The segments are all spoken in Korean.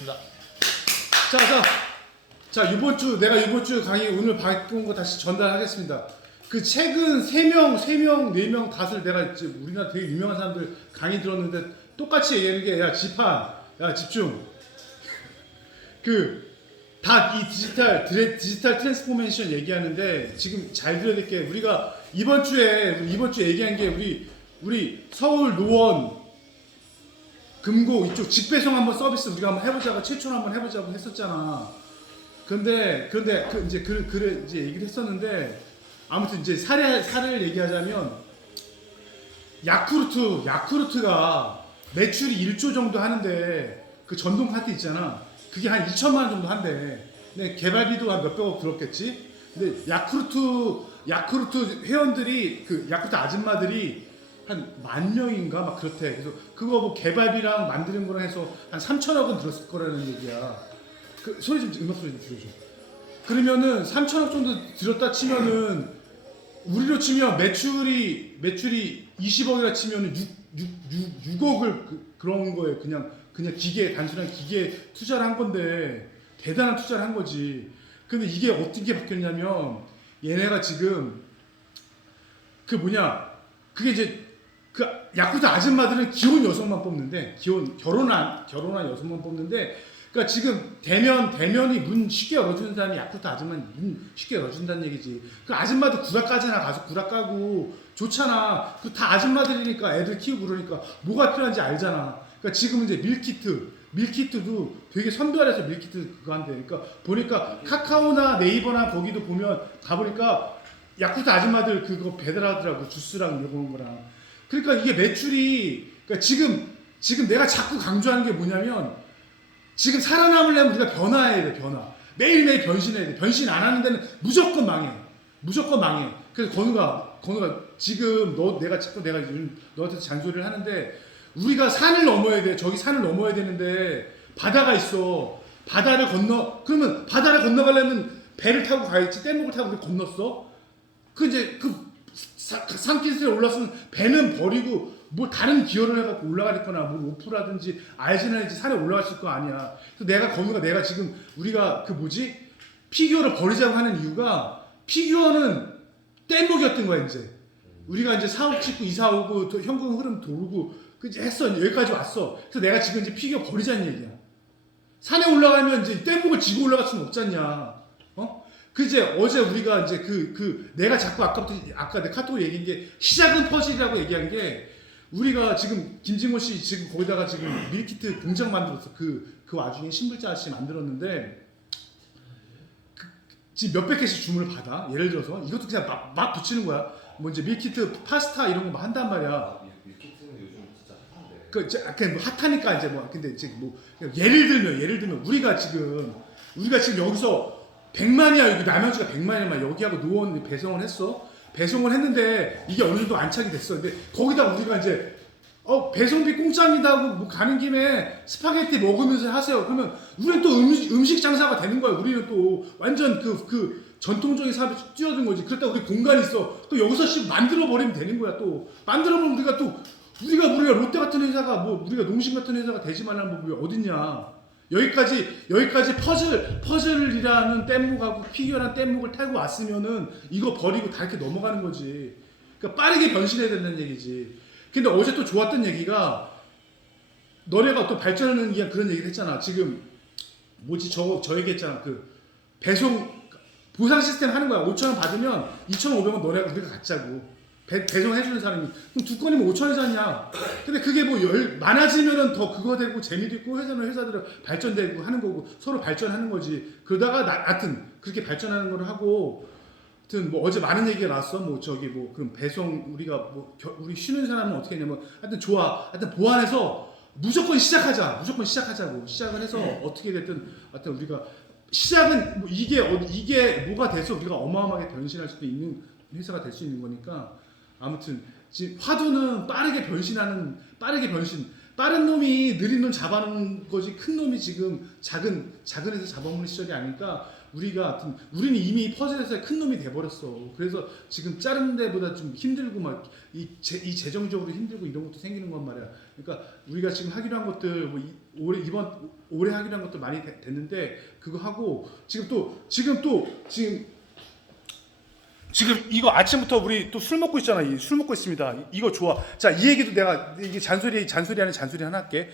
하겠습니다. 자, 자, 자 이번 주 내가 이번 주 강의 오늘 바꾼 거 다시 전달하겠습니다. 그 최근 세 명, 세 명, 네 명, 다섯 내가 이제 우리나라 되게 유명한 사람들 강의 들었는데 똑같이 얘기하는 게야 지파, 야 집중. 그 다이 디지털 드레, 디지털 트랜스포메이션 얘기하는데 지금 잘 들어야 될 게 우리가 이번 주에 이번 주에 얘기한 게 우리 우리 서울 노원 금고 이쪽 직배송 한번 서비스 우리가 한번 해보자고 최초로 한번 해보자고 했었잖아. 근데 근데 그 이제 그 그래 이제 얘기를 했었는데 아무튼 이제 사례 사례를 얘기하자면 야쿠르트 야쿠르트가 매출이 1조 정도 하는데 그 전동 카트 있잖아. 그게 한 2천만 원 정도 한대. 근데 개발비도 한 몇백억 들었겠지. 근데 야쿠르트 야쿠르트 회원들이 그 야쿠르트 아줌마들이 한 만 명인가 막 그렇대. 그래서 그거 뭐 개발비랑 만드는 거랑 해서 한 3천억은 들었을 거라는 얘기야. 그 소리 좀 음악 소리 좀 줄여줘. 그러면은 3천억 정도 들었다 치면은 우리로 치면 매출이 매출이 20억이라 치면은 6, 6, 6, 6억을 그, 그런 거에 그냥 그냥 기계 단순한 기계 투자를 한 건데 대단한 투자를 한 거지. 근데 이게 어떻게 바뀌었냐면 얘네가 지금 그 뭐냐 그게 이제 그 야쿠자 아줌마들은 기혼 여성만 뽑는데 기혼 결혼한 결혼한 여성만 뽑는데 그러니까 지금 대면 대면이 문 쉽게 열어주는 사람이 야쿠자 아줌마는 문 쉽게 열어준다는 얘기지. 그 아줌마도 구락까지나 가서 구락 까고 좋잖아. 그 다 아줌마들이니까 애들 키우고 그러니까 뭐가 필요한지 알잖아. 그러니까 지금 이제 밀키트 밀키트도 되게 선별해서 밀키트 그거 한대. 그러니까 보니까 카카오나 네이버나 거기도 보면 가보니까 야쿠자 아줌마들 그거 배달하더라고 주스랑 이런 거랑. 그러니까 이게 매출이 그러니까 지금 지금 내가 자꾸 강조하는 게 뭐냐면 지금 살아남으려면 우리가 변화해야 돼 변화. 매일매일 변신해야 돼. 변신 안 하는 데는 무조건 망해. 무조건 망해. 그래서 건우가 건우가 지금 너 내가 자꾸 내가 요즘 너한테 잔소리를 하는데 우리가 산을 넘어야 돼. 저기 산을 넘어야 되는데 바다가 있어. 바다를 건너 그러면 바다를 건너가려면 배를 타고 가야지. 뗏목을 타고 건넜어? 그 이제 그 사- 산기슭에 올랐으면 배는 버리고 뭐 다른 기어를 해갖고 올라가겠거나 뭐 로프라든지 알지나든지 산에 올라갔을 거 아니야. 그래서 내가 건우가 내가 지금 우리가 그 뭐지 피규어를 버리자고 하는 이유가 피규어는 뗏목이었던 거야 이제. 우리가 이제 사업 짓고 이사 오고 또 현금 흐름 돌고 그 이제 했어 여기까지 왔어. 그래서 내가 지금 이제 피규어 버리자는 얘기야. 산에 올라가면 이제 뗏목을 지고 올라갈 수는 없잖냐. 어? 그 이제 어제 우리가 이제 그, 그, 내가 자꾸 아까부터, 아까 내 카톡으로 얘기한 게 시작은 퍼즐이라고 얘기한 게 우리가 지금 김진모 씨 지금 거기다가 지금 밀키트 공장 만들었어. 그, 그 와중에 신불자 씨 만들었는데 그, 지금 몇백 개씩 주문을 받아. 예를 들어서 이것도 그냥 막, 막 붙이는 거야. 뭐 이제 밀키트 파스타 이런 거막 한단 말이야. 아, 미- 밀키트는 요즘 진짜 핫한데. 그, 이제 약간 뭐 핫하니까 이제 뭐, 근데 이제 뭐, 예를 들면, 예를 들면, 우리가 지금, 우리가 지금 여기서 100만이야, 여기 남양주가 100만이야, 여기하고 노원 배송을 했어. 배송을 했는데, 이게 어느 정도 안착이 됐어. 근데 거기다 우리가 이제, 어, 배송비 공짜입니다 하고 뭐 가는 김에 스파게티 먹으면서 하세요. 그러면 우리는 또 음식, 음식 장사가 되는 거야. 우리는 또 완전 그, 그 전통적인 사업에 쭉 뛰어든 거지. 그렇다 우리 공간이 있어. 또 여기서 씩 만들어 버리면 되는 거야. 또 만들어 버리면 우리가 또 우리가 우리가 롯데 같은 회사가 뭐 우리가 농심 같은 회사가 되지 말라는 법이 어딨냐. 여기까지 여기까지 퍼즐 퍼즐이라는 뗏목하고 피규어라는 뗏목을 타고 왔으면은 이거 버리고 다 이렇게 넘어가는 거지. 그러니까 빠르게 변신해야 된다는 얘기지. 근데 어제 또 좋았던 얘기가 너네가 또 발전하는 게 그런 얘기를 했잖아. 지금 뭐지 저 저 얘기했잖아. 그 배송 보상 시스템 하는 거야. 5천 원 받으면 2,500원 너네가 우리가 갖자고. 배, 배송해주는 사람이 그럼 두 건이면 5천 원이잖냐. 근데 그게 뭐 열, 많아지면은 더 그거 되고 재미도 있고 회사는 회사들은 발전되고 하는 거고 서로 발전하는 거지. 그러다가 나, 하여튼 그렇게 발전하는 걸 하고 하여튼 뭐 어제 많은 얘기가 나왔어. 뭐 저기 뭐 그럼 배송 우리가 뭐 겨- 우리 쉬는 사람은 어떻게 했냐면 하여튼 좋아. 하여튼 보완해서 무조건 시작하자. 무조건 시작하자고. 시작을 해서 어떻게 됐든 하여튼 우리가 시작은 뭐 이게 어, 이게 뭐가 돼서 우리가 어마어마하게 변신할 수도 있는 회사가 될 수 있는 거니까 아무튼 지금 화두는 빠르게 변신하는 빠르게 변신. 빠른 놈이 느린 놈 잡아놓은 거지 큰 놈이 지금 작은 작은 애서 잡아먹는 시절이 아니니까? 우리가 하여튼 우리는 이미 퍼즐에서 큰 놈이 돼버렸어. 그래서 지금 자른 데보다 좀 힘들고 막이 이 재정적으로 힘들고 이런 것도 생기는 건 말이야. 그러니까 우리가 지금 하기로 한 것들 뭐 이- 올해 이번 올해 하기로 한 것도 많이 되- 됐는데 그거 하고 지금 또 지금 또 지금 지금 이거 아침부터 우리 또 술 먹고 있잖아. 이술 먹고 있습니다. 이- 이거 좋아. 자, 이 얘기도 내가 이게 잔소리 잔소리 하는 잔소리 하나 할게.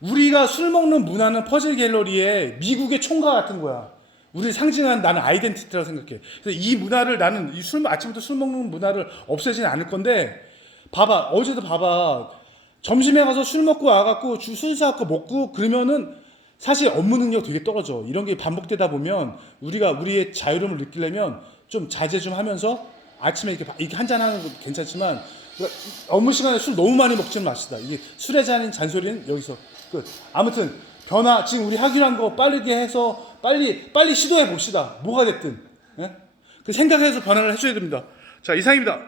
우리가 술 먹는 문화는 퍼즐 갤러리의 미국의 총각 같은 거야. 우리를 상징한 나는 아이덴티티라고 생각해. 그래서 이 문화를 나는 이 술 아침부터 술 먹는 문화를 없애지는 않을 건데 봐봐 어제도 봐봐 점심에 가서 술 먹고 와갖고 주- 술 사갖고 먹고 그러면은 사실 업무 능력 되게 떨어져. 이런 게 반복되다 보면 우리가 우리의 자유로움을 느끼려면 좀 자제 좀 하면서 아침에 이렇게, 바- 이렇게 한잔 하는 것도 괜찮지만 그러니까 업무 시간에 술 너무 많이 먹지는 맙시다. 이게 술에 잔인 잔소리는 여기서 끝. 아무튼 변화 지금 우리 하기로 한 거 빠르게 해서 빨리 빨리 시도해 봅시다. 뭐가 됐든 예? 그 생각해서 변화를 해줘야 됩니다. 자 이상입니다.